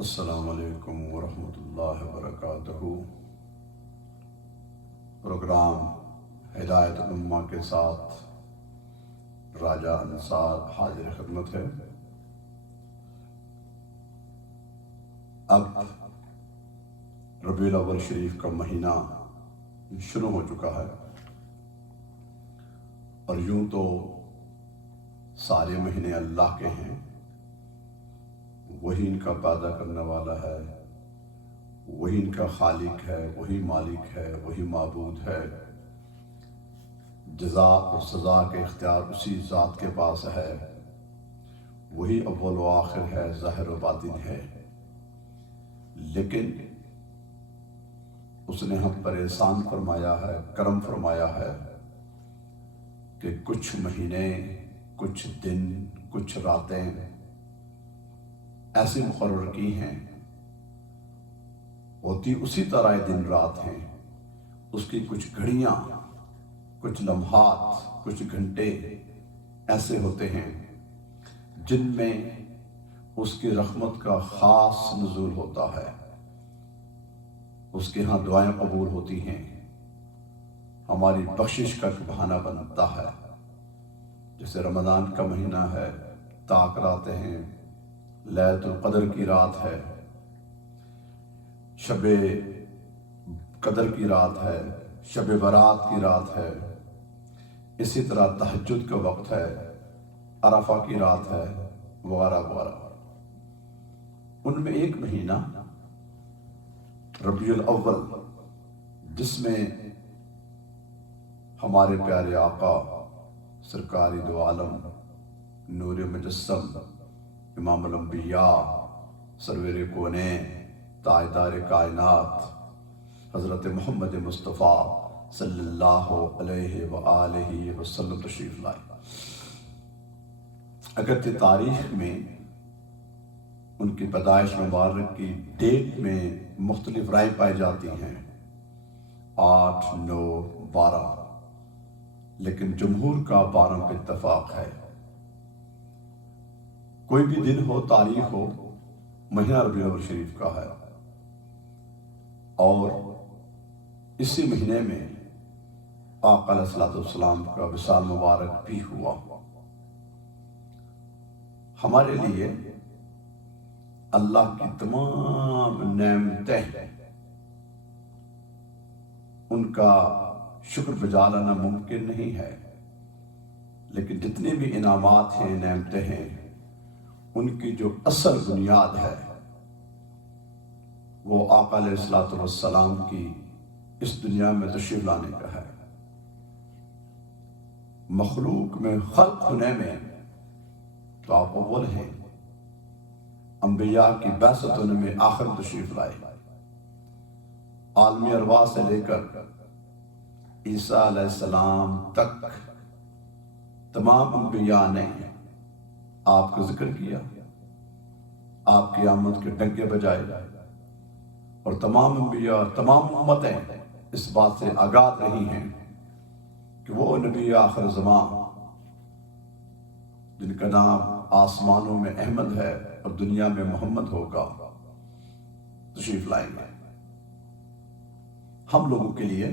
السلام علیکم ورحمۃ اللہ وبرکاتہ۔ پروگرام ہدایت الامہ کے ساتھ راجہ انصار حاضر خدمت ہے۔ اب ربیع الاول شریف کا مہینہ شروع ہو چکا ہے، اور یوں تو سارے مہینے اللہ کے ہیں، وہی ان کا پیدا کرنے والا ہے، وہی ان کا خالق ہے، وہی مالک ہے، وہی معبود ہے۔ جزا اور سزا کے اختیار اسی ذات کے پاس ہے، وہی اول و آخر ہے، ظاہر و باطن ہے۔ لیکن اس نے ہم پر احسان فرمایا ہے، کرم فرمایا ہے کہ کچھ مہینے، کچھ دن، کچھ راتیں ایسے مقرر کی ہیں، ہوتی اسی طرح دن رات ہیں۔ اس کی کچھ گھڑیاں، کچھ لمحات، کچھ گھنٹے ایسے ہوتے ہیں جن میں اس کی رحمت کا خاص نزول ہوتا ہے، اس کے ہاں دعائیں قبول ہوتی ہیں، ہماری بخشش کا ایک بہانہ بنتا ہے۔ جیسے رمضان کا مہینہ ہے، طاق راتیں ہیں، لیلۃ القدر کی رات ہے، شب قدر کی رات ہے، شب برات کی رات ہے، اسی طرح تہجد کا وقت ہے، عرفہ کی رات ہے، وغیرہ وغیرہ۔ ان میں ایک مہینہ ربیع الاول، جس میں ہمارے پیارے آقا سرکار دو عالم نور مجسم امام الانبیاء سرور کونین تاجدار کائنات حضرت محمد مصطفیٰ صلی اللہ علیہ وآلہ وسلم تشریف لائے۔ اگرچہ تاریخ میں ان کی پیدائش مبارک کی ڈیٹ میں مختلف رائے پائی جاتی ہیں، 8، 9، 12، لیکن جمہور کا 12 پہ اتفاق ہے۔ کوئی بھی دن ہو، تاریخ ہو، مہینہ ربیع الاول شریف کا ہے، اور اسی مہینے میں آقا علیہ الصلوۃ والسلام کا وصال مبارک بھی ہوا۔ ہمارے لیے اللہ کی تمام نعمتیں، ان کا شکر بجا لانا ممکن نہیں ہے، لیکن جتنے بھی انعامات ہیں، نعمتیں ہیں، ان کی جو اصل بنیاد ہے وہ آقا علیہ الصلوۃ والسلام کی اس دنیا میں تشریف لانے کا ہے۔ مخلوق میں خلق ہونے میں تو آپ اول ہیں، انبیاء کی بعثت ہونے میں آخر تشریف لائے۔ عالمی ارواح سے لے کر عیسیٰ علیہ السلام تک تمام انبیاء نے آپ کا ذکر کیا، آپ کی آمد کے ڈنکے بجائے، اور تمام انبیاء، تمام امتیں اس بات سے آگاہ رہی ہیں کہ وہ نبی آخر زمان جن کا نام آسمانوں میں احمد ہے اور دنیا میں محمد ہوگا، تشریف لائیں گے۔ ہم لوگوں کے لیے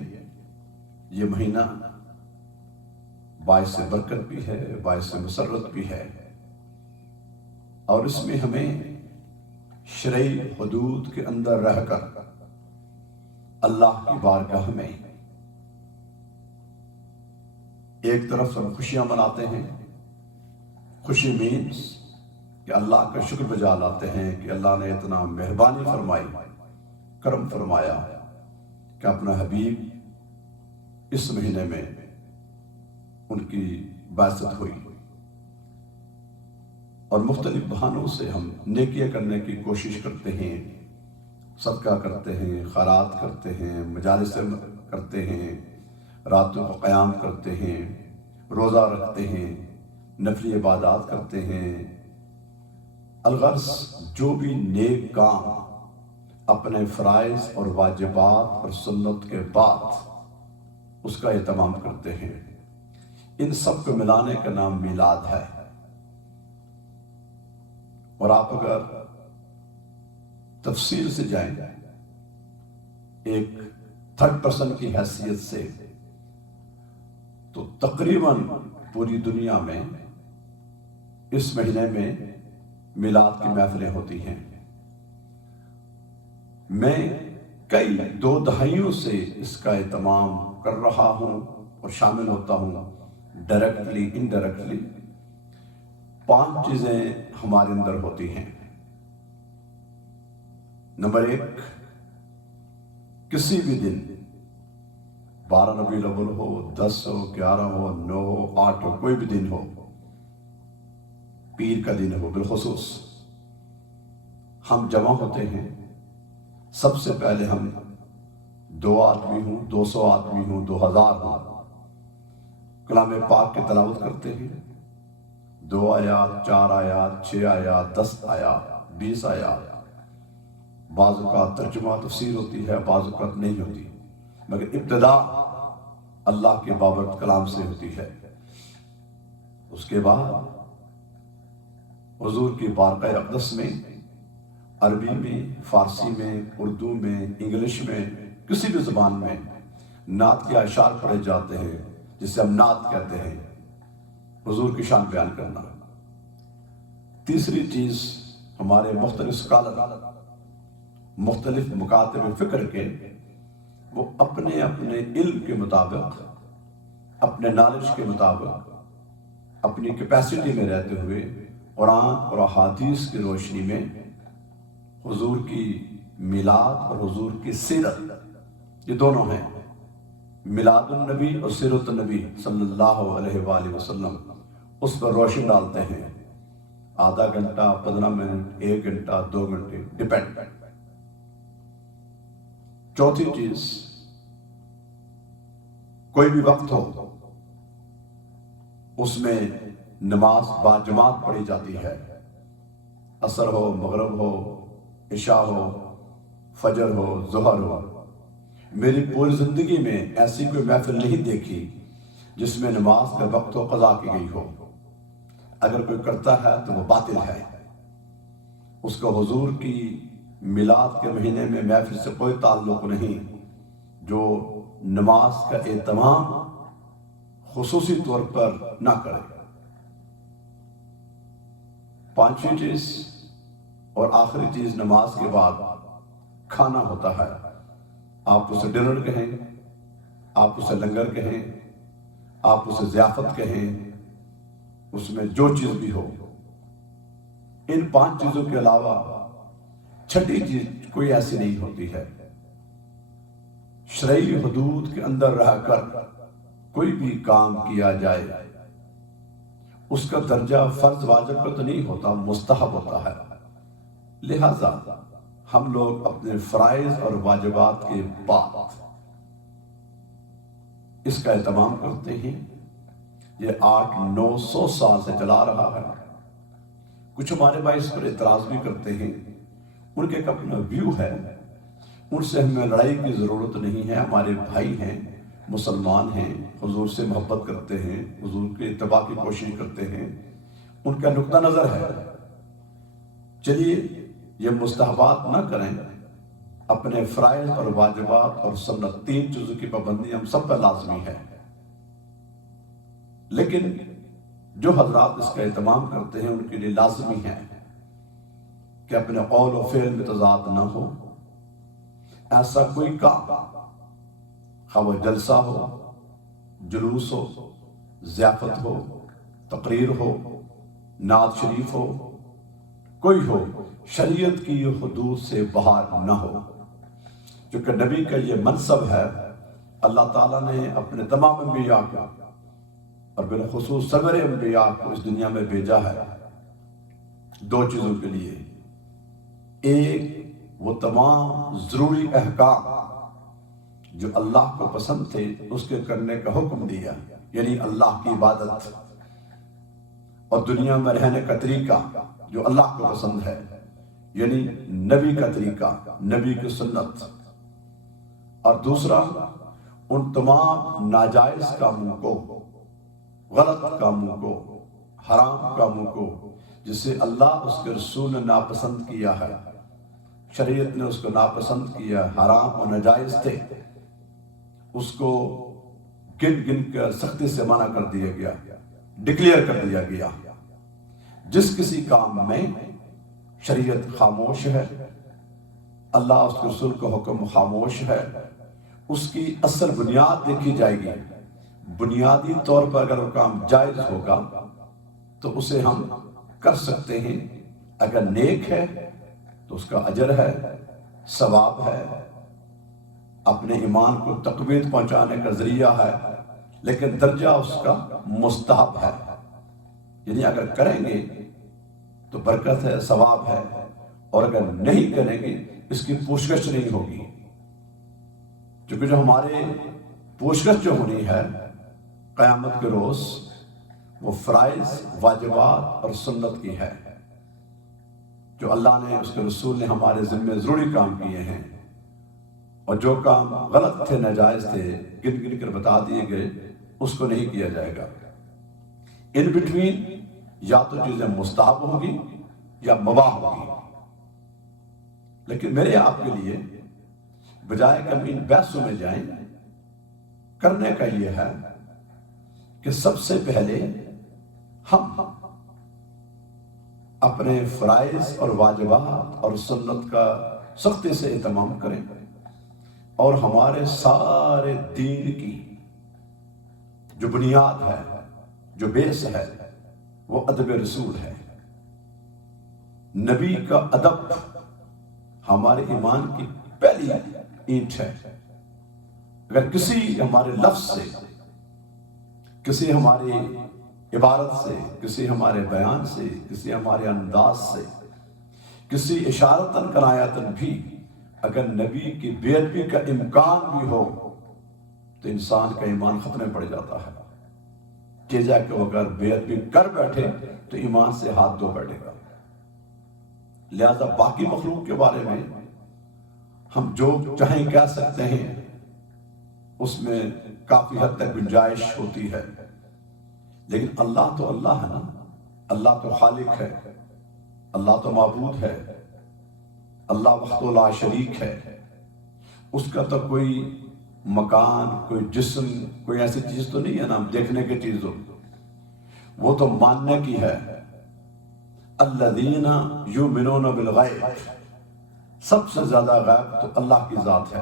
یہ مہینہ باعث برکت بھی ہے، باعث مسرت بھی ہے، اور اس میں ہمیں شرعی حدود کے اندر رہ کر اللہ کی بارگاہ میں ایک طرف ہم خوشیاں مناتے ہیں، خوشی مینس کہ اللہ کا شکر بجا لاتے ہیں کہ اللہ نے اتنا مہربانی فرمائی، کرم فرمایا کہ اپنا حبیب اس مہینے میں ان کی بعثت ہوئی، اور مختلف بہانوں سے ہم نیکیاں کرنے کی کوشش کرتے ہیں، صدقہ کرتے ہیں، خیرات کرتے ہیں، مجالس کرتے ہیں، راتوں کو قیام کرتے ہیں، روزہ رکھتے ہیں، نفلی عبادات کرتے ہیں۔ الغرض جو بھی نیک کام اپنے فرائض اور واجبات اور سنت کے بعد اس کا اہتمام کرتے ہیں، ان سب کو ملانے کا نام میلاد ہے۔ اور آپ اگر تفصیل سے جائیں ایک تھرڈ پرسن کی حیثیت سے، تو تقریباً پوری دنیا میں اس مہینے میں میلاد کی محفلیں ہوتی ہیں۔ میں کئی 2 دہائیوں سے اس کا اہتمام کر رہا ہوں اور شامل ہوتا ہوں، ڈائریکٹلی انڈائریکٹلی۔ 5 چیزیں ہمارے اندر ہوتی ہیں۔ نمبر 1، کسی بھی دن 12 ربیع الاول ہو، 10 ہو، 11 ہو، 9 ہو، 8 ہو، کوئی بھی دن ہو، پیر کا دن ہو، بالخصوص ہم جمع ہوتے ہیں۔ سب سے پہلے ہم 2 آدمی ہوں، 200 آدمی ہوں، 2000 ہوں، کلام پاک کی تلاوت کرتے ہیں۔ 2 آیات، 4 آیات، 6 آیات، 10 آیات، 20 آیات۔ بعض اوقات ترجمہ تفسیر ہوتی ہے، بعض اوقات نہیں ہوتی، مگر ابتدا اللہ کے بابرکت کلام سے ہوتی ہے۔ اس کے بعد حضور کی بارگاہ اقدس میں عربی میں، فارسی میں، اردو میں، انگلش میں، کسی بھی زبان میں نعت کے اشعار پڑھے جاتے ہیں، جسے ہم نعت کہتے ہیں، حضور کی شان بیان کرنا۔ تیسری چیز، ہمارے مختلف اسکالر، مختلف مکاتب فکر کے، وہ اپنے اپنے علم کے مطابق، اپنے نالج کے مطابق، اپنی کیپیسٹی میں رہتے ہوئے قرآن اور احادیث کی روشنی میں حضور کی میلاد اور حضور کی سیرت، یہ دونوں ہیں، میلاد النبی اور سیرت النبی صلی اللہ علیہ وآلہ وسلم، اس پر روشن ڈالتے ہیں۔ آدھا گھنٹہ، 15 منٹ، 1 گھنٹہ، 2 گھنٹے، ڈیپینڈ۔ چوتھی چیز، کوئی بھی وقت ہو، اس میں نماز باجماعت پڑھی جاتی ہے۔ عصر ہو، مغرب ہو، عشاء ہو، فجر ہو، ظہر ہو۔ میری پوری زندگی میں ایسی کوئی محفل نہیں دیکھی جس میں نماز کا وقت و قضا کی گئی ہو۔ اگر کوئی کرتا ہے تو وہ باطل ہے، اس کا حضور کی میلاد کے مہینے میں محفل سے کوئی تعلق نہیں۔ جو نماز کا اہتمام خصوصی طور پر نہ کرے۔ 5ویں چیز اور آخری چیز، نماز کے بعد کھانا ہوتا ہے۔ آپ اسے ڈنر کہیں، آپ اسے لنگر کہیں، آپ اسے ضیافت کہیں، اس میں جو چیز بھی ہو۔ ان 5 چیزوں کے علاوہ چھٹی چیز کوئی ایسی نہیں ہوتی ہے۔ شرعی حدود کے اندر رہ کر کوئی بھی کام کیا جائے، اس کا درجہ فرض واجب کا تو نہیں ہوتا، مستحب ہوتا ہے۔ لہذا ہم لوگ اپنے فرائض اور واجبات کے بعد اس کا اہتمام کرتے ہیں۔ یہ 800-900 سال سے چلا رہا ہے۔ کچھ ہمارے بھائی اس پر اعتراض بھی کرتے ہیں، ان کے ایک اپنا ویو ہے، ان سے ہمیں لڑائی کی ضرورت نہیں ہے۔ ہمارے بھائی ہیں، مسلمان ہیں، حضور سے محبت کرتے ہیں، حضور کے اتباع کی کوشش کرتے ہیں، ان کا نقطہ نظر ہے۔ چلیے یہ مستحبات نہ کریں، اپنے فرائض اور واجبات اور سنت 3 چیزوں کی پابندی ہم سب پر لازمی ہے۔ لیکن جو حضرات اس کا اہتمام کرتے ہیں ان کے لیے لازمی ہے کہ اپنے قول و فعل میں تضاد نہ ہو۔ ایسا کوئی کام، خواہ وہ جلسہ ہو، جلوس ہو، ضیافت ہو، تقریر ہو، نعت شریف ہو، کوئی ہو، شریعت کی یہ حدود سے باہر نہ ہو۔ کیونکہ نبی کا یہ منصب ہے، اللہ تعالیٰ نے اپنے تمام انبیاء کو اور بالخصوص صغر انبیاء کو اس دنیا میں بھیجا ہے 2 چیزوں کے لیے۔ ایک، وہ تمام ضروری احکام جو اللہ کو پسند تھے اس کے کرنے کا حکم دیا، یعنی اللہ کی عبادت، اور دنیا میں رہنے کا طریقہ جو اللہ کو پسند ہے، یعنی نبی کا طریقہ، نبی کی سنت۔ اور دوسرا، ان تمام ناجائز کاموں کو، غلط کاموں کو، حرام کاموں کو جسے اللہ اس کے رسول نے ناپسند کیا ہے، شریعت نے اس کو ناپسند کیا، حرام اور ناجائز تھے، اس کو گن گن کر سختی سے منع کر دیا گیا، ڈکلیئر کر دیا گیا۔ جس کسی کام میں شریعت خاموش ہے، اللہ اس کے رسول کا حکم خاموش ہے، اس کی اصل بنیاد دیکھی جائے گی۔ بنیادی طور پر اگر وہ کام جائز ہوگا تو اسے ہم کر سکتے ہیں، اگر نیک ہے تو اس کا اجر ہے، ثواب ہے، اپنے ایمان کو تقویت پہنچانے کا ذریعہ ہے، لیکن درجہ اس کا مستحب ہے، یعنی اگر کریں گے تو برکت ہے، ثواب ہے، اور اگر نہیں کریں گے اس کی پوچھگچھ نہیں ہوگی، کیونکہ جو ہمارے پوچھگچھ جو ہونی ہے قیامت کے روز وہ فرائض، واجبات اور سنت کی ہے، جو اللہ نے، اس کے رسول نے ہمارے ذمہ ضروری کام کیے ہیں، اور جو کام غلط تھے، ناجائز تھے، گن گن کر بتا دیے گئے، اس کو نہیں کیا جائے گا۔ ان بٹوین یا تو چیزیں مستحب ہوگی یا مباح ہوگی، لیکن میرے آپ کے لیے بجائے کہ ہم ان بحثوں میں جائیں، کرنے کا یہ ہے کہ سب سے پہلے ہم اپنے فرائض اور واجبات اور سنت کا سختی سے اہتمام کریں، اور ہمارے سارے دین کی جو بنیاد ہے، جو بیس ہے، وہ ادب رسول ہے۔ نبی کا ادب ہمارے ایمان کی پہلی اینٹ ہے۔ اگر کسی ہمارے لفظ سے، کسی ہماری عبارت سے، کسی ہمارے بیان سے، کسی ہمارے انداز سے، کسی اشارتاً کنایتاً بھی اگر نبی کی بے ادبی کا امکان بھی ہو تو انسان کا ایمان ختم پڑ جاتا ہے، کہ جا کہ وہ اگر بے ادبی کر بیٹھے تو ایمان سے ہاتھ دھو بیٹھے گا۔ لہذا باقی مخلوق کے بارے میں ہم جو چاہیں کہہ سکتے ہیں، اس میں کافی حد تک گنجائش ہوتی ہے، لیکن اللہ تو اللہ ہے نا، اللہ تو خالق ہے، اللہ تو معبود ہے، اللہ وحدہ لا شریک ہے، اس کا تو کوئی مکان، کوئی جسم، کوئی ایسی چیز تو نہیں ہے نا دیکھنے کی چیز ہو، وہ تو ماننے کی ہے۔ الذین یؤمنون بالغیب، سب سے زیادہ غیب تو اللہ کی ذات ہے۔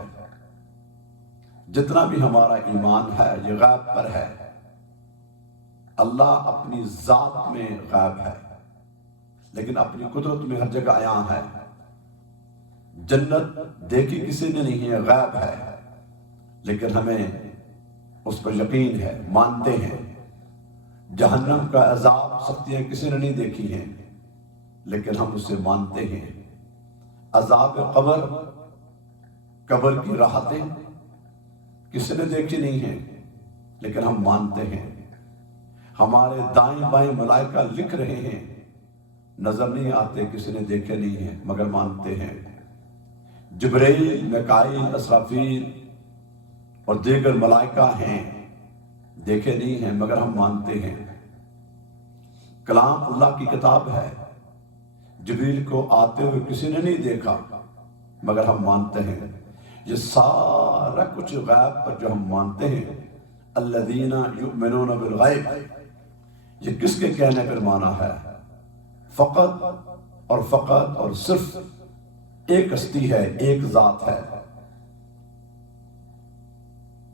جتنا بھی ہمارا ایمان ہے یہ غیب پر ہے۔ اللہ اپنی ذات میں غائب ہے، لیکن اپنی قدرت میں ہر جگہ عیاں ہے۔ جنت دیکھی کسی نے نہیں ہے، غائب ہے، لیکن ہمیں اس پر یقین ہے، مانتے ہیں۔ جہنم کا عذاب، سختیاں کسی نے نہیں دیکھی ہیں، لیکن ہم اسے مانتے ہیں۔ عذاب قبر، قبر کی راحتیں کسی نے دیکھی نہیں ہیں، لیکن ہم مانتے ہیں۔ ہمارے دائیں بائیں ملائکہ لکھ رہے ہیں، نظر نہیں آتے، کسی نے دیکھے نہیں ہیں، مگر مانتے ہیں۔ جبرائیل، میکائیل، اسرافیل اور دیگر ملائکہ ہیں، دیکھے نہیں ہیں، مگر ہم مانتے ہیں۔ کلام اللہ کی کتاب ہے، جبریل کو آتے ہوئے کسی نے نہیں دیکھا، مگر ہم مانتے ہیں۔ یہ سارا کچھ غیب پر جو ہم مانتے ہیں، الذین یؤمنون بالغیب، یہ کس کے کہنے پر مانا ہے؟ فقط اور صرف ایک ہستی ہے، ایک ذات ہے،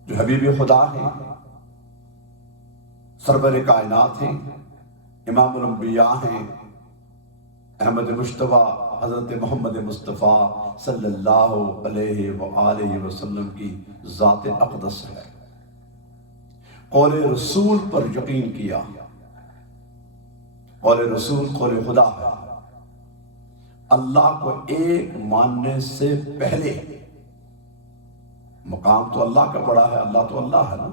جو حبیب خدا ہیں، سرور کائنات ہیں، امام الانبیاء ہیں، احمد مجتبیٰ حضرت محمد مصطفیٰ صلی اللہ علیہ وآلہ وسلم کی ذات اقدس ہے۔ قول رسول پر یقین کیا۔ قول رسول قول خدا ہے۔ اللہ کو ایک ماننے سے پہلے، مقام تو اللہ کا بڑا ہے، اللہ تو اللہ ہے نا۔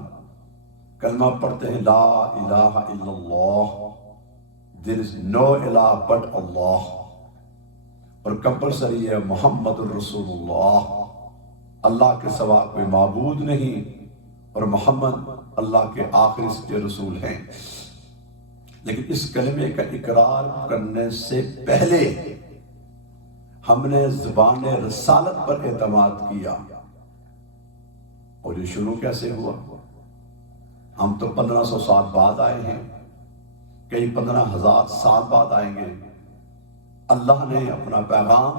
کلمہ پڑھتے ہیں لا الہ الا اللہ، there is no الہ but اللہ، اور کمپلسری ہے محمد الرسول اللہ، اللہ کے سوا کوئی معبود نہیں، اور محمد اللہ کے آخری سچے رسول ہیں۔ لیکن اس کلمے کا اقرار کرنے سے پہلے ہم نے زبان رسالت پر اعتماد کیا. اور یہ شروع کیسے ہوا؟ ہم تو 1500 سال بعد آئے ہیں، کئی 15,000 سال بعد آئیں گے. اللہ نے اپنا پیغام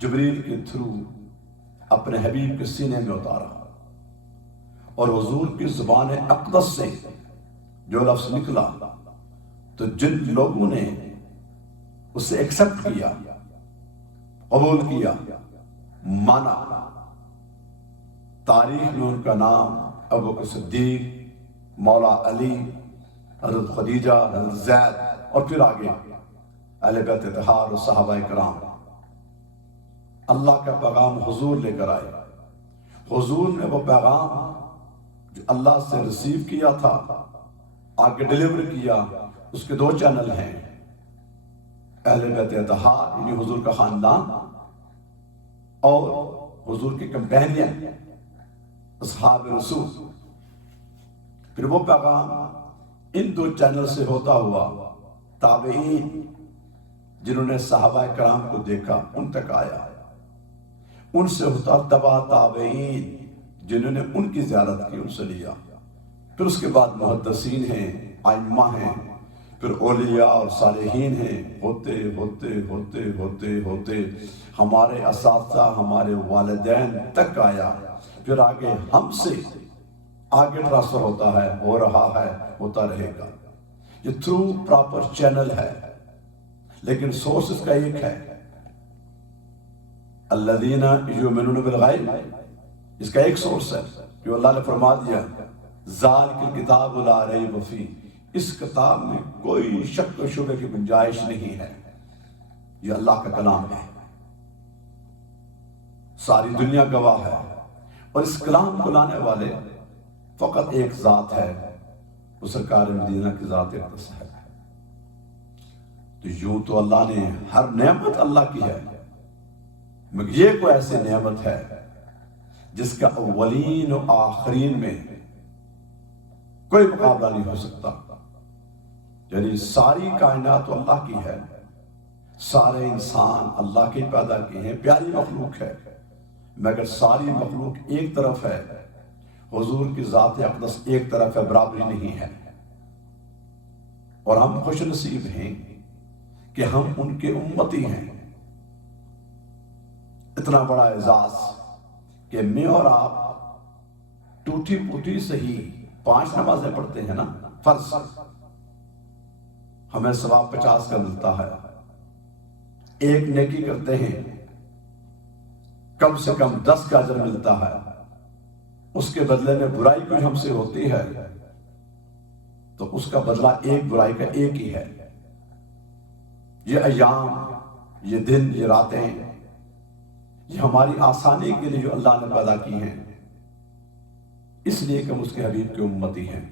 جبریل کے تھرو اپنے حبیب کے سینے میں اتارا، اور حضور کی زبان اقدس سے جو لفظ نکلا تو جن لوگوں نے اسے ایکسپٹ کیا، قبول کیا، مانا، تاریخ میں ان کا نام ابوبکر صدیق، مولا علی، حضرت خدیجہ، حضرت زید، اور پھر آگے اہل بیت اطہار اور صحابہ کرام. اللہ کا پیغام حضور لے کر آئے. حضور نے وہ پیغام جو اللہ سے ریسیو کیا تھا آگے ڈیلیور کیا. اس کے 2 چینل ہیں، اہل بیت اطہار یعنی حضور کا خاندان، اور حضور کے کمپینین اصحاب رسول. پھر وہ پیغام ان 2 چینل سے ہوتا ہوا تابعین جنہوں نے صحابہ کرام کو دیکھا ان تک آیا. ان سے ہوتا تبع تابعین جنہوں نے ان کی زیارت کی، ان سے لیا. پھر اس کے بعد محدثین ہیں، ائمہ ہیں، پھر اولیاء اور صالحین ہیں. ہوتے ہوتے ہوتے ہوتے ہوتے ہمارے اساتذہ، ہمارے والدین تک آیا. پھر آگے ہم سے آگے ٹرانسفر ہوتا ہے، ہو رہا ہے، ہوتا رہے گا. یہ تھرو پراپر چینل ہے، لیکن سورس اس کا ایک ہے، الذین یؤمنون بالغیب. اس کا ایک سورس ہے جو اللہ نے فرما دیا، ذالک الکتاب لا ریب فیہ، اس کتاب میں کوئی شک و شبہ کی گنجائش نہیں ہے. یہ اللہ کا کلام ہے، ساری دنیا گواہ ہے. اور اس کلام کو لانے والے فقط ایک ذات ہے، وہ سرکار مدینہ کی ذات اقدس ہے. تو یوں تو اللہ نے ہر نعمت اللہ کی ہے، مگر یہ کوئی ایسی نعمت ہے جس کا اولین و آخرین میں کوئی مقابلہ نہیں ہو سکتا. یعنی ساری کائنات تو اللہ کی ہے، سارے انسان اللہ کے پیدا کیے ہیں، پیاری مخلوق ہے، مگر ساری مخلوق ایک طرف ہے، حضور کی ذات اقدس ایک طرف ہے، برابری نہیں ہے. اور ہم خوش نصیب ہیں کہ ہم ان کے امتی ہیں. اتنا بڑا اعزاز کہ میں اور آپ ٹوٹی پوٹی سے ہی 5 نمازیں پڑھتے ہیں نا، فرض، ہمیں ثواب 50 کا ملتا ہے. ایک نیکی کرتے ہیں کم سے کم 10 کا اجر ملتا ہے. اس کے بدلے میں برائی کوئی ہم سے ہوتی ہے تو اس کا بدلہ ایک برائی کا ایک ہی ہے. یہ ایام، یہ دن، یہ راتیں، یہ ہماری آسانی کے لیے جو اللہ نے پیدا کی ہیں، اس لیے کہ ہم اس کے حبیب کے امتی ہیں.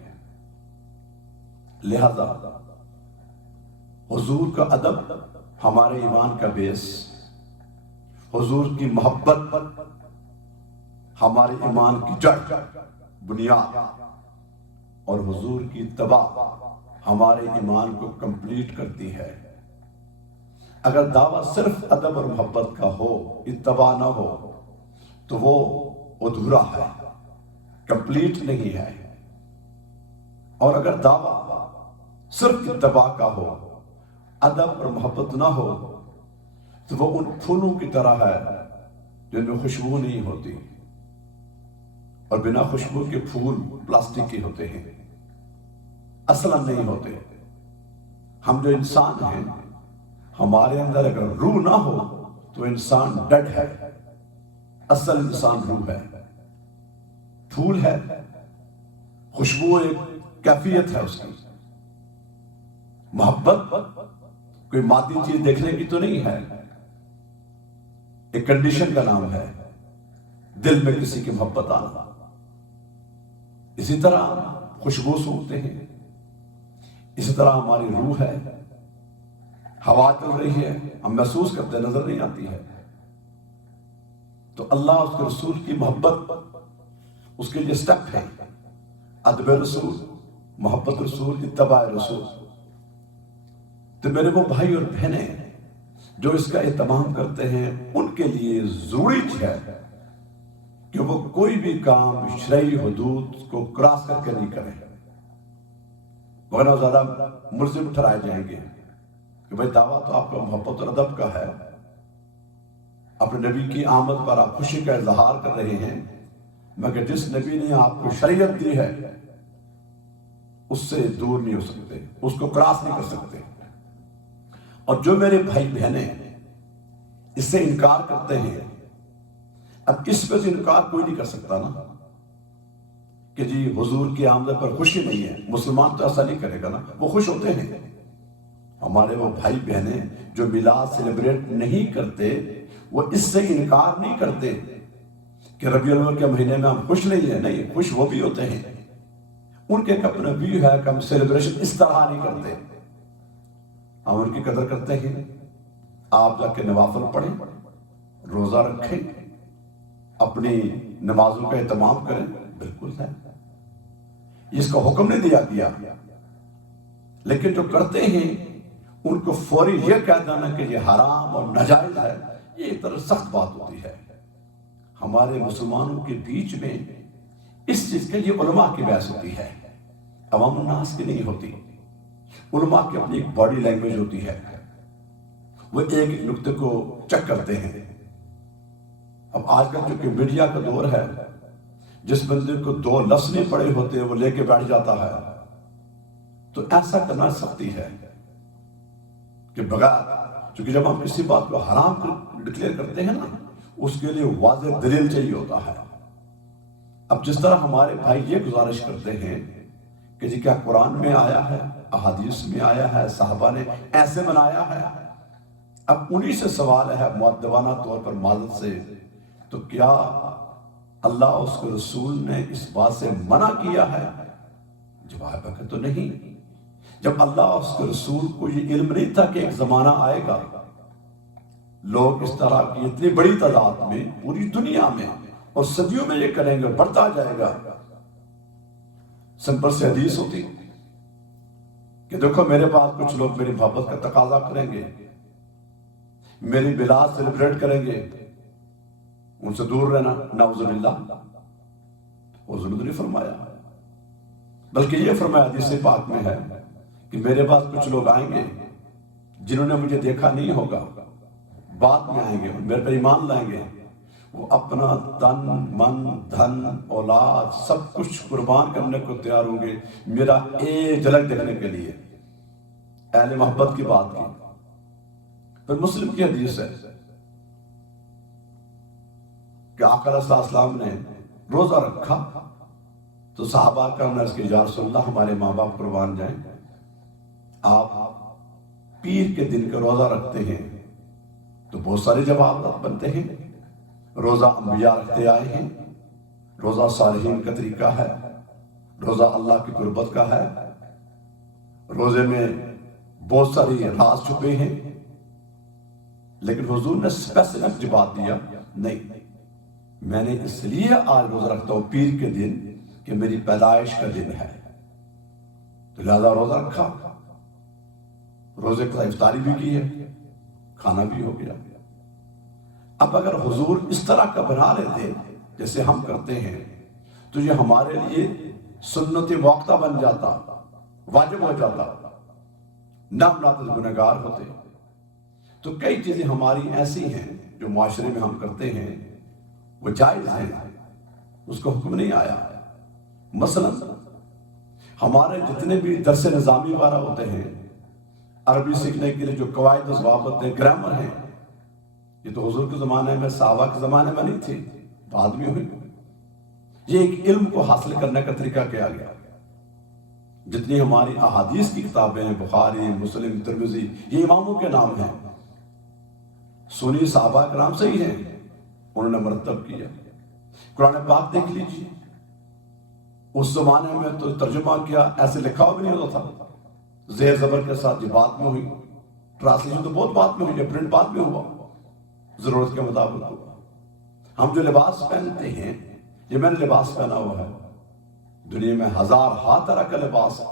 لہذا حضور کا ادب ہمارے ایمان کا بیس، حضور کی محبت ہمارے ایمان کی جڑ، بنیاد، اور حضور کی اتباع ہمارے ایمان کو کمپلیٹ کرتی ہے. اگر دعویٰ صرف ادب اور محبت کا ہو، اتباع نہ ہو، تو وہ ادھورا ہے، کمپلیٹ نہیں ہے. اور اگر دعویٰ صرف اتباع کا ہو، ادب اور محبت نہ ہو، تو وہ ان پھولوں کی طرح ہے جن میں خوشبو نہیں ہوتی. اور بنا خوشبو کے پھول پلاسٹک کے ہوتے ہیں، اصلاً نہیں ہوتے. ہم جو انسان ہیں، ہمارے اندر اگر روح نہ ہو تو انسان ڈیڈ ہے. اصل انسان روح ہے، پھول ہے، خوشبو ایک کیفیت ہے اس کی. محبت کوئی مادی چیز دیکھنے کی تو نہیں ہے، ایک کنڈیشن کا نام ہے، دل میں کسی کی محبت آنا. اسی طرح خوشبو سونگتے ہیں، اسی طرح ہماری روح ہے، ہوا چل رہی ہے، ہم محسوس کرتے، نظر نہیں آتی ہے. تو اللہ، اس کے رسول کی محبت، اس کے لیے سٹیپ ہے، ادب رسول، محبت رسول، اتباع رسول. تو میرے وہ بھائی اور بہنیں جو اس کا اہتمام کرتے ہیں ان کے لیے ضروری ہے کہ وہ کوئی بھی کام شرعی حدود کو کراس کر کے نہیں کریں، ورنہ زیادہ ملزم ٹھہرائے جائیں گے کہ بھائی دعویٰ تو آپ کا محبت اور ادب کا ہے، اپنے نبی کی آمد پر آپ خوشی کا اظہار کر رہے ہیں، مگر جس نبی نے آپ کو شریعت دی ہے اس سے دور نہیں ہو سکتے، اس کو کراس نہیں کر سکتے۔ اور جو میرے بھائی بہنیں اس سے انکار کرتے ہیں، اب اس پہ تو انکار کوئی نہیں کر سکتا نا کہ جی حضور کی آمد پر خوشی نہیں ہے، مسلمان تو ایسا نہیں کرے گا نا، وہ خوش ہوتے ہیں۔ ہمارے وہ بھائی بہنیں جو میلاد سیلیبریٹ نہیں کرتے وہ اس سے انکار نہیں کرتے کہ ربیع الاول کے مہینے میں ہم خوش نہیں ہیں، نہیں، خوش وہ بھی ہوتے ہیں۔ ان کے ایک اپنا ویو ہے کہ ہم سیلیبریشن اس طرح نہیں کرتے، ہم ان کی قدر کرتے ہیں۔ آپ جا کے نوافل پڑھیں، روزہ رکھیں، اپنی نمازوں کا اہتمام کریں، بالکل ہے، اس کا حکم نہیں دیا گیا، لیکن جو کرتے ہیں ان کو فوری یہ کہہ دینا کہ یہ حرام اور ناجائز ہے، یہ ایک طرح سخت بات ہوتی ہے۔ ہمارے مسلمانوں کے بیچ میں اس چیز کے یہ علماء کی بحث ہوتی ہے، عوام الناس کی نہیں ہوتی۔ علماء کی اپنی ایک باڈی لینگویج ہوتی ہے، وہ ایک ایک نقطے کو چیک کرتے ہیں۔ اب آج کل چونکہ میڈیا کا دور ہے، جس بندے کو 2 لفظ نہیں پڑے ہوتے وہ لے کے بیٹھ جاتا ہے، تو ایسا کرنا سختی ہے کہ بغیر، چونکہ جب ہم کسی بات کو حرام ڈکلیئر کرتے ہیں نا، اس کے لیے واضح دلیل چاہیے ہوتا ہے۔ اب جس طرح ہمارے بھائی یہ گزارش کرتے ہیں کہ جی کیا قرآن میں آیا ہے، احادیث میں آیا ہے، صحابہ نے ایسے بنایا ہے، اب انہی سے سوال ہے مؤدبانہ طور پر معذرت سے، تو کیا اللہ اس کے رسول نے اس بات سے منع کیا ہے؟ جواب ہے کہ تو نہیں۔ جب اللہ اس کے رسول کو یہ علم نہیں تھا کہ ایک زمانہ آئے گا لوگ اس طرح کی اتنی بڑی تعداد میں پوری دنیا میں اور صدیوں میں یہ کریں گے، بڑھتا جائے گا، سمپل سے حدیث ہوتی کہ دیکھو میرے پاس کچھ لوگ میری محبت کا تقاضا کریں گے، میری میلاد سیلیبریٹ کریں گے، ان سے دور رہنا، نعوذ باللہ۔ حضور نے نہیں فرمایا، بلکہ یہ فرمایا حدیث پاک میں ہے کہ میرے پاس کچھ لوگ آئیں گے جنہوں نے مجھے دیکھا نہیں ہوگا، بعد میں آئیں گے، میرے پر ایمان لائیں گے، وہ اپنا تن من دھن اولاد سب کچھ قربان کرنے کو تیار ہوں گے میرا ایک جھلک دیکھنے کے لیے۔ اہل محبت کی بات کی۔ پھر مسلم کی حدیث ہے کہ آقا صلی اللہ علیہ وسلم نے روزہ رکھا تو صحابہ کرام نے عرض کی یا رسول اللہ ہمارے ماں باپ قربان جائیں، آپ پیر کے دن کا روزہ رکھتے ہیں، تو بہت سارے جوابات بنتے ہیں۔ روزہ انبیاء رکھتے آئے ہیں، روزہ صالحین کا طریقہ ہے، روزہ اللہ کی قربت کا ہے، روزے میں بہت ساری راز چھپے ہیں، لیکن حضور نے اسپیسیفک جواب دیا نہیں، میں نے اس لیے آج روزہ رکھتا ہوں پیر کے دن کہ میری پیدائش کا دن ہے، تو لہذا روزہ رکھا، روزے کا افطاری بھی کی ہے، کھانا بھی ہو گیا۔ اب اگر حضور اس طرح کا بنا لیتے جیسے ہم کرتے ہیں تو یہ ہمارے لیے سنت موقتہ بن جاتا، واجب ہو جاتا، نہ ہم گنہگار ہوتے۔ تو کئی چیزیں ہماری ایسی ہیں جو معاشرے میں ہم کرتے ہیں وہ جائز ہیں، اس کو حکم نہیں آیا۔ مثلا ہمارے جتنے بھی درس نظامی وغیرہ ہوتے ہیں، عربی سیکھنے کے لیے جو قواعد و ضوابط ہیں، گرامر ہیں، یہ تو حضور کے زمانے میں، صحابہ کے زمانے میں نہیں تھی، بعد میں ہوئی۔ یہ ایک علم کو حاصل کرنے کا طریقہ کیا گیا۔ جتنی ہماری احادیث کی کتابیں ہیں، بخاری، مسلم، ترمذی، یہ اماموں کے نام ہیں، سنی صحابہ کے نام سے ہی ہیں، انہوں نے مرتب کیا۔ قرآن پاک دیکھ لیجیے، اس زمانے میں تو ترجمہ کیا ایسے لکھا ہوا بھی نہیں ہوتا تھا، زیر زبر کے ساتھ، یہ بات میں ہوئی، ٹرانسلیشن تو بہت بعد میں ہوئی، پرنٹ بعد میں ہوا، ضرورت کے مطابق ہوا۔ ہم جو لباس پہنتے ہیں، یہ میں نے لباس پہنا ہوا ہے، دنیا میں ہزار طرح کا لباس ہے،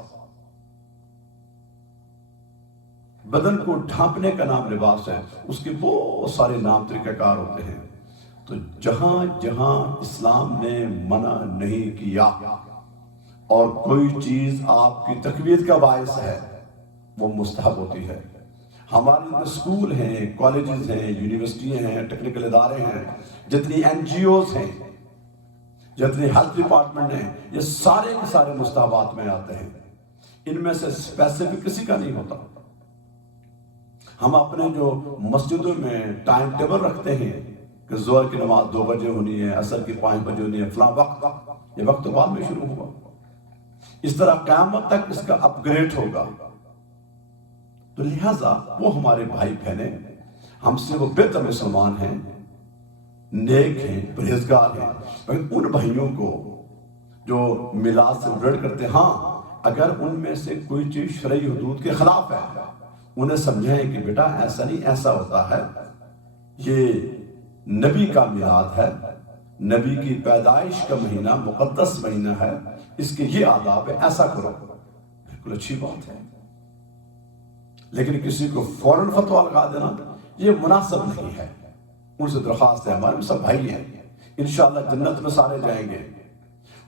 بدن کو ڈھانپنے کا نام لباس ہے، اس کے بہت سارے نام طریقہ کار ہوتے ہیں۔ تو جہاں جہاں اسلام نے منع نہیں کیا اور کوئی چیز آپ کی تقویت کا باعث ہے وہ مستحب ہوتی ہے۔ ہمارے اسکول ہیں، کالجز ہیں، یونیورسٹیاں ہیں، ٹیکنیکل ادارے ہیں، جتنی این جی اوز ہیں، جتنی ہیلتھ ڈپارٹمنٹ ہیں، یہ سارے کے سارے مستحبات میں آتے ہیں۔ ان میں سے اسپیسیفک کسی کا نہیں ہوتا۔ ہم اپنے جو مسجدوں میں ٹائم ٹیبل رکھتے ہیں کہ ظہر کی نماز 2 بجے ہونی ہے، عصر کی 5 بجے ہونی ہے، فلاں وقت، یہ وقت تو بعد میں شروع ہوا۔ اس طرح قیامت تک اس کا اپ گریڈ ہوگا۔ تو لہٰذا وہ ہمارے بھائی بہنیں ہم سے وہ بہتر مسلمان ہیں، نیک ہیں، پرہیزگار ہیں، لیکن ان بھائیوں کو جو میلاد سیلیبریٹ کرتے ہیں، ہاں اگر ان میں سے کوئی چیز شرعی حدود کے خلاف ہے انہیں سمجھائیں کہ بیٹا ایسا نہیں، ایسا ہوتا ہے، یہ نبی کا میلاد ہے، نبی کی پیدائش کا مہینہ مقدس مہینہ ہے، اس کے یہ آداب ہے، ایسا کرو، بالکل اچھی بات ہے۔ لیکن کسی کو فوراً فتویٰ لگا دینا یہ مناسب نہیں ہے۔ ان سے درخواست ہے، ہمارے سب بھائی ہیں، انشاءاللہ جنت میں سارے جائیں گے،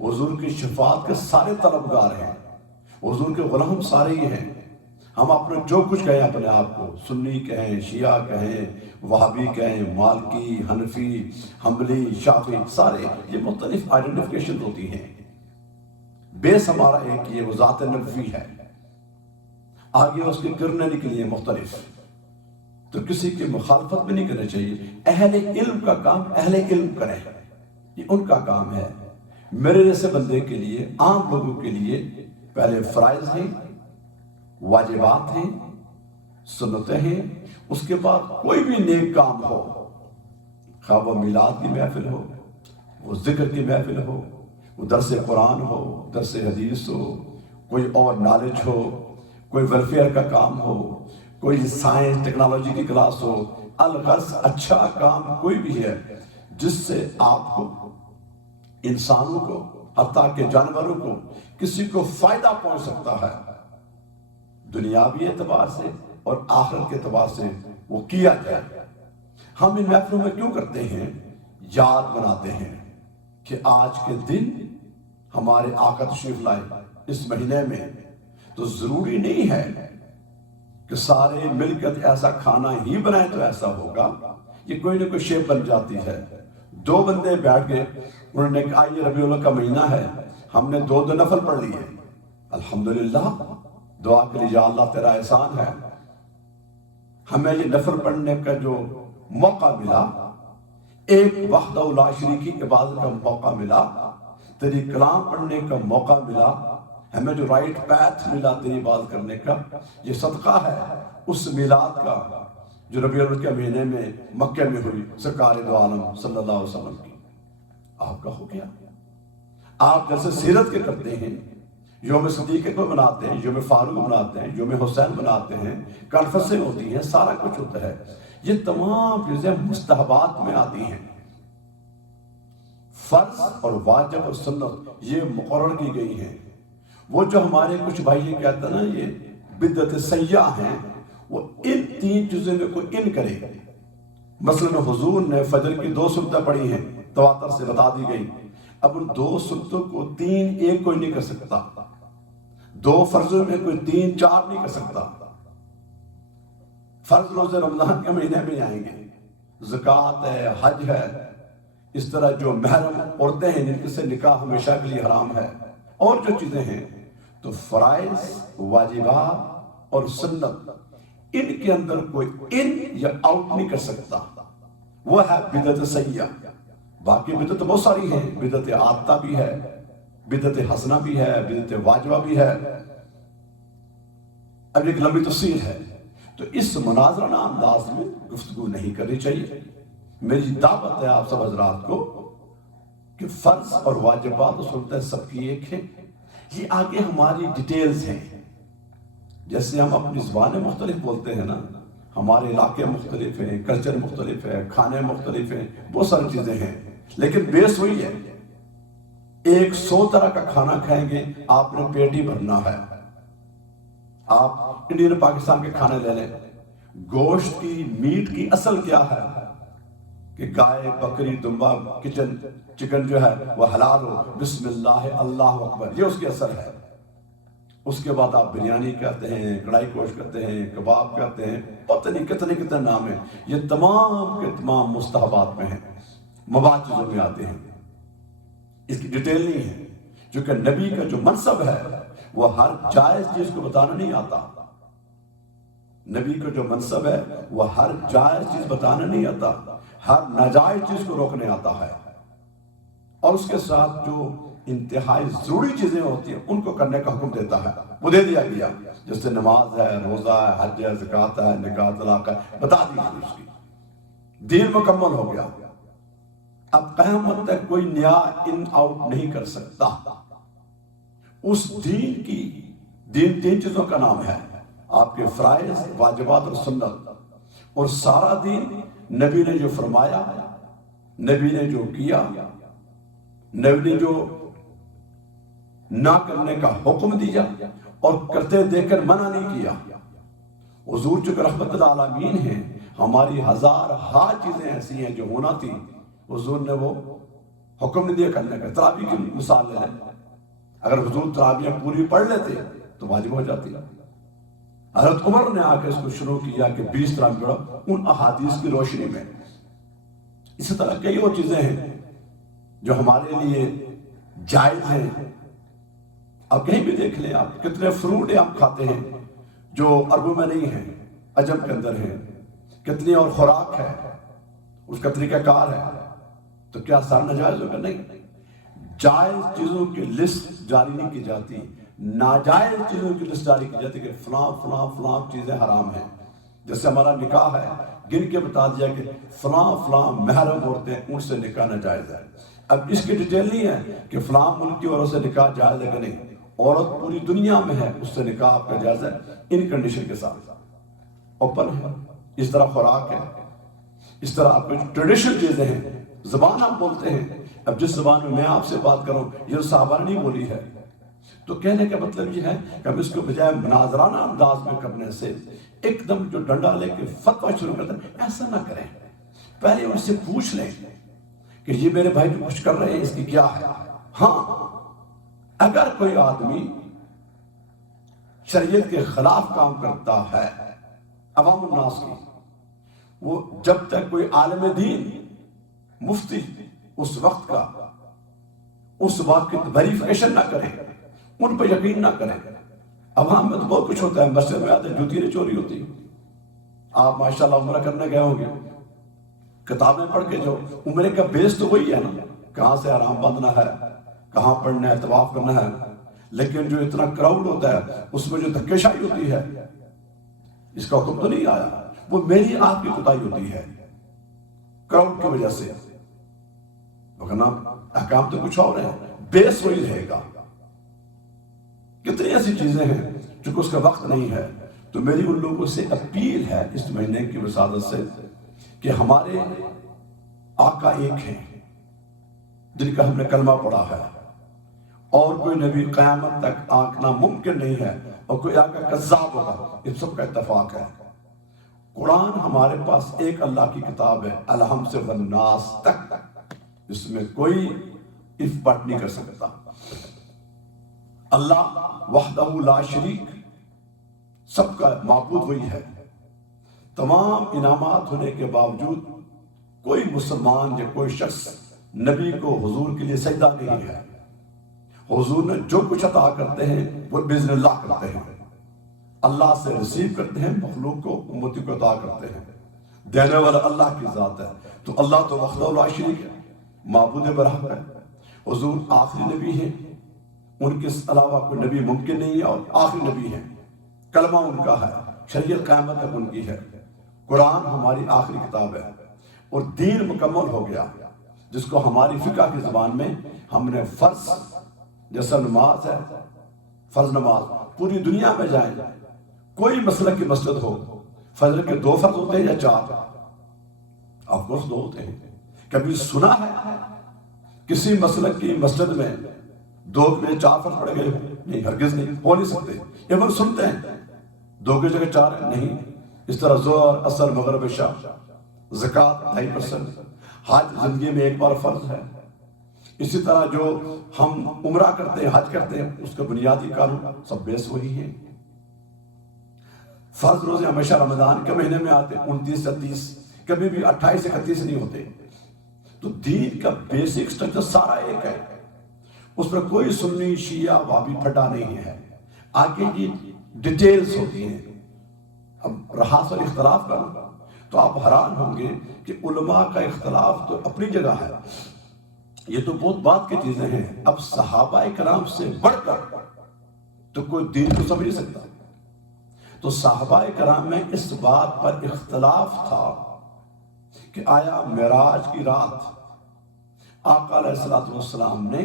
حضور کی شفاعت کے سارے طلبگار ہیں، حضور کے غلام سارے ہی ہیں۔ ہم اپنے جو کچھ کہیں اپنے آپ کو، سنی کہیں، شیعہ کہیں، وہابی کہیں، مالکی، حنفی، حنبلی، شافعی، سارے یہ مختلف آئیڈینٹیفیکیشن ہوتی ہیں۔ بیس ہمارا ایک یہ وہ ذات نبوی ہے، آگے اس کی کرنے نکلی ہیں مختلف، تو کسی کی مخالفت بھی نہیں کرنا چاہیے۔ اہل علم کا کام اہل علم کریں، یہ ان کا کام ہے۔ میرے جیسے بندے کے لیے، عام لوگوں کے لیے پہلے فرائض ہیں، واجبات ہیں، سنتیں ہیں، اس کے بعد کوئی بھی نیک کام ہو، خواہ وہ میلاد کی محفل ہو، وہ ذکر کی محفل ہو، وہ درس قرآن ہو، درس حدیث ہو، کوئی اور نالج ہو، کوئی ویلفیئر کا کام ہو، کوئی سائنس ٹیکنالوجی کی کلاس ہو، الغرض اچھا کام کوئی بھی ہے جس سے آپ کو، انسانوں کو، حتیٰ کہ جانوروں کو، کسی کو فائدہ پہنچ سکتا ہے، دنیاوی اعتبار سے اور آخرت کے اعتبار سے، وہ کیا جائے۔ ہم ان محفلوں میں کیوں کرتے ہیں؟ یاد بناتے ہیں کہ آج کے دن ہمارے آقا تشریف لائے اس مہینے میں، تو ضروری نہیں ہے کہ سارے مل کر ایسا کھانا ہی بنائیں تو ایسا ہوگا، یہ کوئی نہ کوئی شیپ بن جاتی ہے۔ 2 بندے بیٹھ گئے، انہوں نے کہا یہ ربیع الاول کا مہینہ ہے، ہم نے 2 نفل پڑھ لیے، الحمدللہ، دعا کے لیے یا اللہ تیرا احسان ہے، ہمیں یہ نفل پڑھنے کا جو موقع ملا، ایک وحدہ لا شریک کی عبادت کا موقع ملا، تیری کلام پڑھنے کا موقع ملا، ہمیں جو رائٹ پیتھ ملا تیری عبادت کرنے کا، یہ صدقہ ہے اس میلاد کا جو ربیع الاول کے مہینے میں مکہ میں ہوئی، سرکار دو عالم صلی اللہ علیہ وسلم کی۔ آپ کا ہو گیا۔ آپ جیسے سیرت کے کرتے ہیں، یوم صدیق کو مناتے ہیں، یوم فاروق مناتے ہیں، یوم حسین مناتے ہیں، کانفرنسیں ہوتی ہیں، سارا کچھ ہوتا ہے، یہ تمام چیزیں مستحبات میں آتی ہیں۔ فرض اور واجب اور سنت یہ مقرر کی گئی ہیں۔ وہ جو ہمارے کچھ بھائی یہ کہتے ہیں نا یہ بدعت سیاح ہیں، وہ ان 3 چیزوں میں کوئی ان کرے گا۔ مثلا حضور نے فجر کی 2 سنتیں پڑھی ہیں، تواتر سے بتا دی گئی، اب ان 2 سنتوں کو 3 ایک کوئی نہیں کر سکتا، 2 فرضوں میں کوئی 3 4 نہیں کر سکتا۔ فرض روزے رمضان کے مہینے میں آئیں گے، زکوٰۃ ہے، حج ہے، اس طرح جو محرم عورتیں ہیں جن سے نکاح ہمیشہ کے لیے حرام ہے، اور جو چیزیں ہیں، تو فرائض، واجبات اور سنت، ان کے اندر کوئی ان یا آؤٹ نہیں کر سکتا، وہ ہے بدعت سیاح۔ باقی بدعت بہت ساری ہیں، بدعت عادتہ بھی ہے، بدعت حسنہ بھی ہے، بدعت واجبہ بھی ہے، اب ایک لمبی تفصیل ہے، تو اس مناظرانہ انداز میں گفتگو نہیں کرنی چاہیے۔ میری دعوت ہے آپ سب حضرات کو کہ فرض اور واجبات اور سنتیں سب کی ایک ہیں، یہ آگے ہماری ڈیٹیلز ہیں۔ جیسے ہم اپنی زبانیں مختلف بولتے ہیں نا، ہمارے علاقے مختلف ہیں، کلچر مختلف ہے، کھانے مختلف ہیں، بہت ساری چیزیں ہیں، لیکن بیس وہی ہے۔ 100 طرح کا کھانا کھائیں گے، آپ نے پیٹ ہی بھرنا ہے، آپ انڈین پاکستان کے کھانے لے لیں، گوشت کی میٹ کی اصل کیا ہے کہ گائے بکری دمبا چکن جو ہے وہ حلال ہو، بسم اللہ اللہ اکبر، یہ اس کی اصل ہے۔ اس کے بعد آپ بریانی کہتے ہیں، کڑھائی گوشت کہتے ہیں، کباب کہتے ہیں، پتہ نہیں کتنے نام ہیں، یہ تمام کے تمام مستحبات میں ہیں، مواد چیزوں میں آتے ہیں، اس کی ڈیٹیل نہیں ہے، جو کہ نبی کا جو منصب ہے وہ ہر جائز چیز کو بتانا نہیں آتا۔ نبی کا جو منصب ہے وہ ہر جائز چیز بتانا نہیں آتا، ہر ناجائز چیز کو روکنے آتا ہے، اور اس کے ساتھ جو انتہائی ضروری چیزیں ہوتی ہیں ان کو کرنے کا حکم دیتا ہے، وہ دے دیا گیا، جیسے نماز ہے، روزہ ہے، حج ہے، زکوٰۃ ہے، نکاح طلاق ہے، بتا دی اس کی، دین مکمل ہو گیا۔ اب قیامت تک کوئی نیا ان آؤٹ نہیں کر سکتا۔ اس دین کی تین چیزوں کا نام ہے، آپ کے فرائض، واجبات اور سنت، اور سارا دین نبی نے جو فرمایا، نبی نے جو کیا، نبی نے جو نہ کرنے کا حکم دیا اور کرتے دیکھ کر منع نہیں کیا۔ حضور چونکہ رحمت العالمین ہیں، ہماری ہزار چیزیں ایسی ہیں جو ہونا تھی، حضور نے وہ حکم نہیں دیا کرنے کا۔ تراویح کی مثال لے لیں، اگر حضور تراویح پوری پڑھ لیتے تو واجب ہو جاتی۔ حضرت عمر نے آ کے اس کو شروع کیا کہ 20 تراویح پڑھو، ان احادیث کی روشنی میں۔ اسی طرح کئی اور چیزیں ہیں جو ہمارے لیے جائز ہیں۔ اب کہیں بھی دیکھ لیں آپ، کتنے فروٹ ہم کھاتے ہیں جو عربوں میں نہیں ہیں، عجم کے اندر ہیں، کتنی اور خوراک ہے، اس کا طریقہ کار ہے، تو کیا سارا ناجائز ہوگا؟ نہیں۔ جائز چیزوں کی لسٹ جاری نہیں کی جاتی، ناجائز چیزوں کی لسٹ جاری کی جاتی کہ فلاں فلاں فلاں چیزیں حرام ہیں۔ جیسے ہمارا نکاح ہے، گن کے بتا دیا کہ فلاں فلاں محرم عورتیں، ان سے نکاح ناجائز ہے۔ اب اس کی ڈیٹیل نہیں ہے کہ فلاں ملک کی عورت سے نکاح جائز ہے کہ نہیں، عورت پوری دنیا میں ہے، اس سے نکاح آپ کا جائز ہے ان کنڈیشن کے ساتھ، اوپن ہے۔ اس طرح خوراک ہے، اس طرح آپ کو ٹریڈیشنل چیزیں ہیں، زبان آپ بولتے ہیں۔ اب جس زبان میں آپ سے بات کروں یہ صحابہ نے نہیں بولی ہے، تو کہنے کا مطلب یہ ہے کہ اب اس کو بجائے مناظرانہ انداز میں کرنے سے ایک دم جو ڈنڈا لے کے فتویٰ شروع کرتے ہیں، ایسا نہ کریں۔ پہلے ان سے پوچھ لیں کہ یہ میرے بھائی جو کچھ کر رہے ہیں اس کی کیا ہے۔ ہاں، اگر کوئی آدمی شریعت کے خلاف کام کرتا ہے عوام الناس کی، وہ جب تک کوئی عالم دین، مفتی اس وقت کا اس بات کی ویریفیکیشن نہ کرے، ان پہ یقین نہ کرے۔ عوام میں تو بہت کچھ ہوتا ہے، مسجد میں آتے ہیں جوتی نہیں چوری ہوتی۔ آپ ماشاءاللہ عمرہ کرنے گئے ہوں گے، کتابیں پڑھ کے جو عمرے کا بیس تو وہی ہے نا، کہاں سے حرام باندھنا ہے، کہاں پڑھنا ہے، طواف کرنا ہے، لیکن جو اتنا کراؤڈ ہوتا ہے اس میں جو دھکیشائی ہوتی ہے، اس کا حکم تو نہیں آیا، وہ میری آپ کی کوتاہی ہوتی ہے کراؤڈ کی وجہ سے، وگرنہ احکام تو کچھ اور ہیں، بیس وہی رہے گا۔ کتنی ایسی چیزیں ہیں جو کہ اس کا وقت نہیں ہے۔ تو میری ان لوگوں سے اپیل ہے اس مہینے کی وسادت سے کہ ہمارے آقا ایک ہیں جن کا ہم نے کلمہ پڑھا ہے، اور کوئی نبی قیامت تک آنکھنا ممکن نہیں ہے، اور کوئی آقا کذاب ہوگا، ان سب کا اتفاق ہے۔ قرآن ہمارے پاس ایک اللہ کی کتاب ہے، الحم سے والناس تک، اس میں کوئی اف بٹ نہیں کر سکتا۔ اللہ وحدہ لا شریک، سب کا معبود وہی ہے۔ تمام انعامات ہونے کے باوجود کوئی مسلمان یا کوئی شخص نبی کو حضور کے لیے سجدہ نہیں ہے۔ حضور نے جو کچھ عطا کرتے ہیں وہ باذن اللہ کرتے ہیں، اللہ سے ریسیو کرتے ہیں، مخلوق کو، امتی کو عطا کرتے ہیں۔ دینے والا اللہ کی ذات ہے، تو اللہ تو وحدہ لا شریک ہے، معبود برحق ہے۔ حضور آخری نبی ہیں، ان کے علاوہ کوئی نبی ممکن نہیں ہے، اور آخری نبی ہیں، کلمہ ان کا ہے، شریعت قیامت تک ان کی ہے۔ قرآن ہماری آخری کتاب ہے، اور دین مکمل ہو گیا، جس کو ہماری فقہ کی زبان میں ہم نے فرض، جیسا نماز ہے، فرض نماز پوری دنیا میں جائیں، کوئی مسلک کی مسجد ہو، فجر کے 2 فرض ہوتے ہیں یا 4؟ آف کورس 2 ہوتے ہیں۔ کبھی سنا ہے کسی مسلک کی مسجد میں 2 میں 4 فرض پڑے گئے ہو؟ نہیں، ہرگز نہیں، ہو نہیں سکتے۔ ایون سنتے ہیں 2 کی جگہ 4 ہے نہیں، اس طرح ظہر اثر مغرب عشاء، زکوٰۃ 2.5%، حج زندگی میں ایک بار فرض ہے۔ اسی طرح جو ہم عمرہ کرتے ہیں، حج کرتے ہیں، اس کا بنیادی قانون سب بیس وہی ہے۔ فرض روزے ہمیشہ رمضان کے مہینے میں آتے، 29 سے 30، کبھی بھی 28 سے 31 نہیں ہوتے۔ تو دین کا بیسک سٹرکچر سارا ایک ہے، اس پر کوئی سنی شیعہ وابی پھٹا نہیں ہے۔ آگے کی ڈیٹیلز ہوتی ہیں۔ اب رہا سر اختلاف کا، تو آپ حیران ہوں گے کہ علماء کا اختلاف تو اپنی جگہ ہے، یہ تو بہت بات کی چیزیں ہیں۔ اب صحابہ کرام سے بڑھ کر تو کوئی دین کو سمجھ نہیں سکتا۔ تو صحابہ کرام میں اس بات پر اختلاف تھا کہ آیا معراج کی رات آقا علیہ السلام نے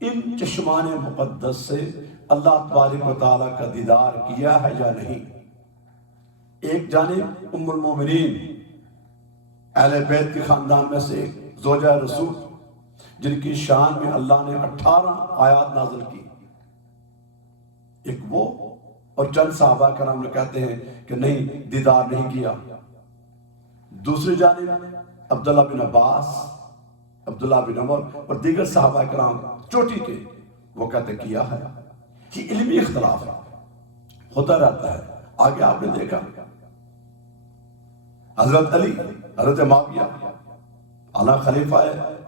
ان چشمان مقدس سے اللہ تبارک و تعالیٰ کا دیدار کیا ہے یا نہیں۔ ایک جانب ام المومنین اہل بیت کے خاندان میں سے زوجہ رسول، جن کی شان میں اللہ نے 18 آیات نازل کی، ایک وہ، اور چند صحابہ کرام نے کہتے ہیں کہ نہیں، دیدار نہیں کیا۔ دوسری جانب عبداللہ بن عباس، عبداللہ بن عمر اور دیگر صحابہ کرام چوٹی کے، وہ کہتے کیا ہے۔ یہ علمی اختلاف ہے، ہوتا رہتا ہے۔ آگے آپ نے دیکھا حضرت علی، حضرت معاویہ، اعلیٰ خلیفہ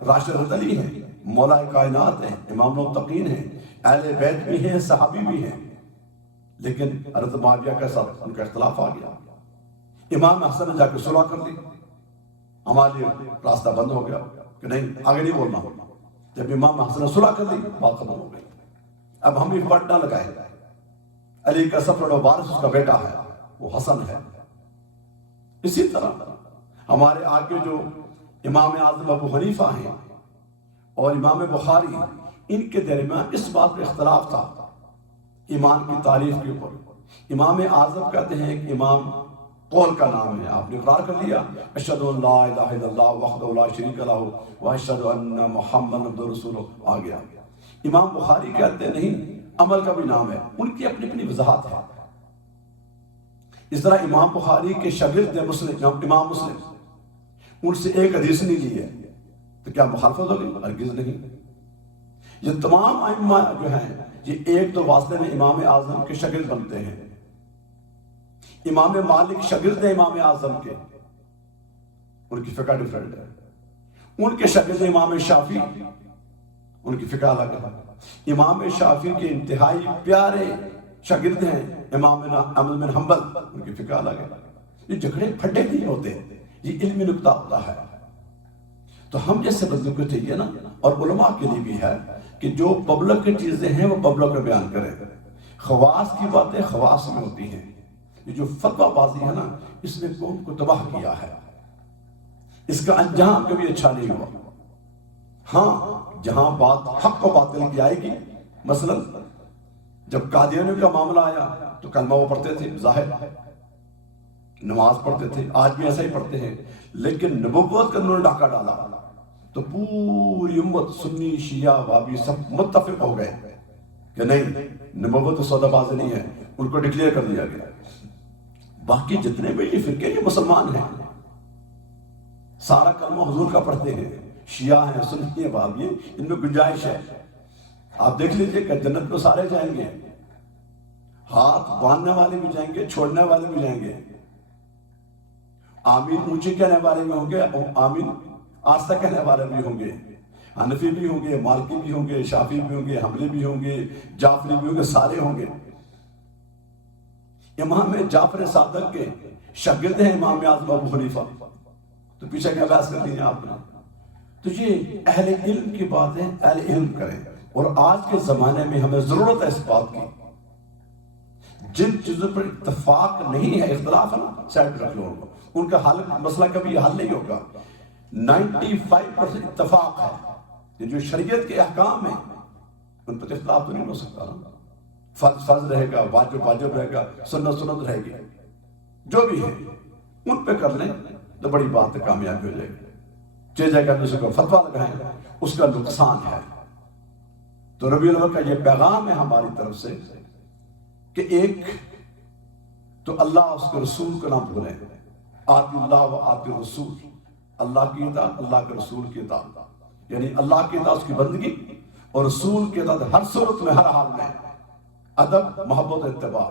راشد حضرت علی ہیں، مولا کائنات ہیں، امام المتقین ہیں، اہل بیت بھی ہیں، صحابی بھی ہیں، لیکن حضرت معاویہ کے ساتھ ان کا اختلاف آ گیا۔ امام حسن نے جا کے صلح کر لی، ہمارے راستہ بند ہو گیا کہ نہیں، آگے نہیں بولنا۔ جب امام حسن نے صلح کر لی، بات ختم ہو گئی۔ اب ہم بھی پٹ نہ لگائے، علی کا سب بڑا وارث اس کا بیٹا ہے، وہ حسن ہے۔ اسی طرح ہمارے آگے جو امام اعظم ابو حنیفہ ہیں اور امام بخاری، ان کے درمیان اس بات پہ اختلاف تھا ایمان کی تعریف کے اوپر۔ امام اعظم کہتے ہیں کہ امام قول کا نام ہے، آپ نے اقرار کر لیا، اشہد ان لا الہ الا اللہ وحدہ لا شریک لہ واشہد ان محمد عبدہ رسولہ، آ گیا۔ امام بخاری کہتے ہیں نہیں، عمل کا بھی نام ہے، ان کی اپنی اپنی وضاحت ہے۔ اس طرح امام بخاری کے شاگرد ہیں امام مسلم، ان سے ایک حدیث نہیں لی ہے، تو کیا مخالفت ہوگی؟ ہرگز نہیں۔ یہ تمام ائمہ جو ہیں، یہ ایک دو واسطے میں امام اعظم کے شاگرد بنتے ہیں۔ امام مالک شاگرد ہیں امام اعظم کے، ان کی فقہ ڈیفرنٹ ہے۔ ان کے شاگرد امام شافعی، ان کی فقہ الگ ہے۔ امام شافعی کے انتہائی پیارے شاگرد ہیں امام احمد بن حنبل، ان کی فقہ الگ ہے۔ یہ جھگڑے پھڈے نہیں ہوتے، یہ علمی نکتہ ہوتا ہے۔ تو ہم جیسے بندوں کو چاہیے نا، اور علماء کے لیے بھی ہے کہ جو پبلک کی چیزیں ہیں وہ پبلک میں بیان کریں۔ خواص کی باتیں خواص میں ہوتی ہیں۔ یہ جو فتویٰ بازی ہے نا، اس نے قوم کو تباہ کیا ہے، اس کا انجام کبھی اچھا نہیں ہوا۔ ہاں، جہاں بات حق و باطل کی آئے گی، مثلا جب قادیانیوں کا معاملہ آیا تو کلمہ وہ پڑھتے تھے، ظاہر نماز پڑھتے تھے، آج بھی ایسا ہی پڑھتے ہیں، لیکن نبوت کا انہوں نے ڈاکہ ڈالا تو پوری امت، سنی شیعہ وابی، سب متفق ہو گئے کہ نہیں، نبوت سودا بازی نہیں ہے، ان کو ڈکلیئر کر دیا گیا۔ باقی جتنے بھی یہ فرقے یہ مسلمان ہیں، سارا کلمہ حضور کا پڑھتے ہیں، شیعہ ہیں، سنی ہیں، وابی ہیں، ان میں گنجائش ہے۔ آپ دیکھ لیجئے کہ جنت میں سارے جائیں گے، ہاتھ باندھنے والے بھی جائیں گے، چھوڑنے والے بھی جائیں گے، آمین اونچے کہنے والے بھی ہوں گے، آمین آستہ کہنے والے بھی ہوں گے، حنفی بھی ہوں گے، مالکی بھی ہوں گے، شافعی بھی ہوں گے، حنبلی بھی ہوں گے، جعفری بھی ہوں گے، سارے ہوں گے۔ امام جعفر صادق کے شاگرد ہیں امام اعظم ابو حنیفہ، تو پیچھے کیا بحث کر دی ہے آپ نے؟ تو یہ اہل علم کی باتیں اہل علم کریں، اور آج کے زمانے میں ہمیں ضرورت ہے اس بات کی۔ جن چیزوں پر اتفاق نہیں ہے، اختلاف ہے نا، سائڈ رکھ لو، ان کا حل مسئلہ کبھی حل نہیں ہوگا۔ 95% اتفاق ہے، یہ جو شریعت کے احکام ہیں ان پر اختلاف تو نہیں ہو سکتا نا۔ فرض فرض رہے گا، واجب واجب رہے گا، سنت سنت رہے گی، جو بھی ہے ان پہ کر لیں تو بڑی بات کامیاب ہو جائے گی۔ جس جگہ دوسرے کو فتویٰ لگائیں اس کا نقصان ہے۔ تو ربیع الاول کا یہ پیغام ہے ہماری طرف سے کہ ایک تو اللہ اس کے رسول کو نہ بھولیں. آتی اللہ و آتی رسول، اللہ کی اطاعت، اللہ کے رسول کی اطاعت، یعنی اللہ کی اطاعت اس کی بندگی اور رسول کی اطاعت ہر صورت میں، ہر حال میں، ادب، محبت، اتباع.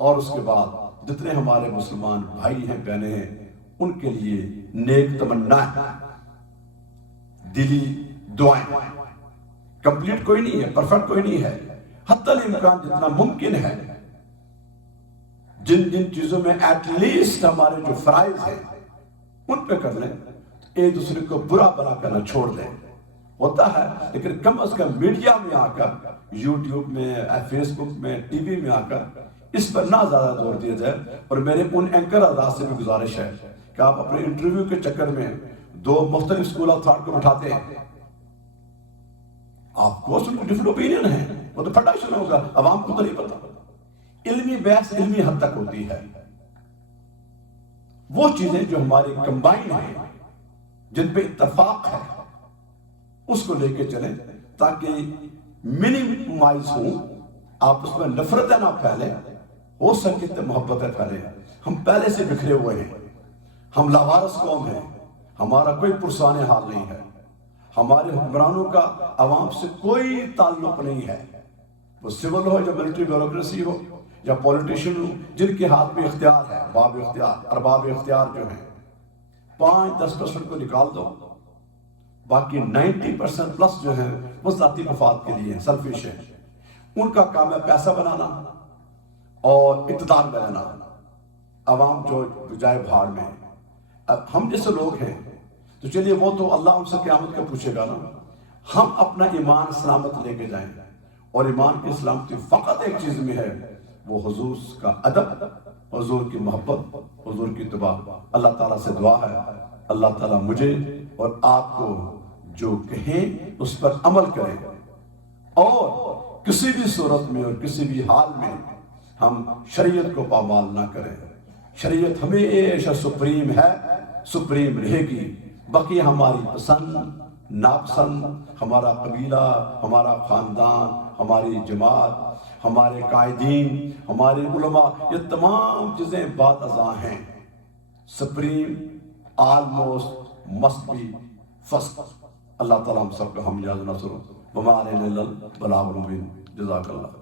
اور اس کے بعد جتنے ہمارے مسلمان بھائی ہیں، بہنیں ہیں، ان کے لیے نیک تمنا ہے، دلی دعائیں. کمپلیٹ کوئی نہیں ہے، پرفیکٹ کوئی نہیں ہے، حتی الامکان جتنا ممکن ہے جن جن چیزوں میں ایٹ لیسٹ ہمارے جو فرائض ہیں ان پہ کر لیں. ایک دوسرے کو برا بنا کرنا چھوڑ دیں. ہوتا ہے لیکن کم از کم میڈیا میں آ کر، یوٹیوب میں، فیس بک میں، ٹی وی میں آ کر اس پر نہ زیادہ زور دیا جائے. اور میرے ان اینکر حضرات سے بھی گزارش ہے کہ آپ اپنے انٹرویو کے چکر میں دو مختلف اسکول آف تھاٹ کو بٹھاتے ہیں. آپ کو ان کو ڈفرنٹ اوپینین ہے، وہ تو پھٹا شروع ہوگا، عوام کو تو نہیں پتا. علمی بحث علمی حد تک ہوتی ہے. وہ چیزیں جو ہماری کمبائن ہیں، جن پہ اتفاق ہے، اس کو لے کے چلیں تاکہ منیمائز ہوں. آپ اس میں نفرتیں نہ پھیلیں، ہو سکے تو محبتیں پھیلیں. ہم پہلے سے بکھرے ہوئے ہیں، ہم لاوارث قوم ہیں، ہمارا کوئی پرسان حال نہیں ہے. ہمارے حکمرانوں کا عوام سے کوئی تعلق نہیں ہے. وہ سول ہو یا ملٹری بیوروکریسی ہو یا پولیٹیشین ہو، جن کے ہاتھ میں اختیار ہے، باب اختیار، ارباب اختیار جو ہیں، 5-10% کو نکال دو، باقی 90% پلس جو ہیں وہ ذاتی مفاد کے لیے سیلفش ہیں. ان کا کام ہے پیسہ بنانا اور اقتدار میں رہنا. عوام جو جائے بھاڑ میں. اب ہم جیسے لوگ ہیں تو چلیے وہ تو اللہ ان سے قیامت کا پوچھے گا نا. ہم اپنا ایمان سلامت لے کے جائیں، اور ایمان کی سلامتی فقط ایک چیز میں ہے، وہ حضور کا ادب، حضور کی محبت، حضور کی اتباع. اللہ تعالیٰ سے دعا ہے اللہ تعالیٰ مجھے اور آپ کو جو کہیں اس پر عمل کریں، اور کسی بھی صورت میں اور کسی بھی حال میں ہم شریعت کو پامال نہ کریں. شریعت ہمیشہ سپریم ہے، سپریم رہے گی. باقی ہماری پسند ناپسند، ہمارا قبیلہ، ہمارا خاندان، ہماری جماعت، ہمارے قائدین، ہمارے علماء، یہ تمام چیزیں بعد ازاں ہیں. Supreme almost must be first. اللہ تعالیٰ ہم سب کو ہم یاد نصر وما علینا الا البلاغ المبین. جزاک اللہ.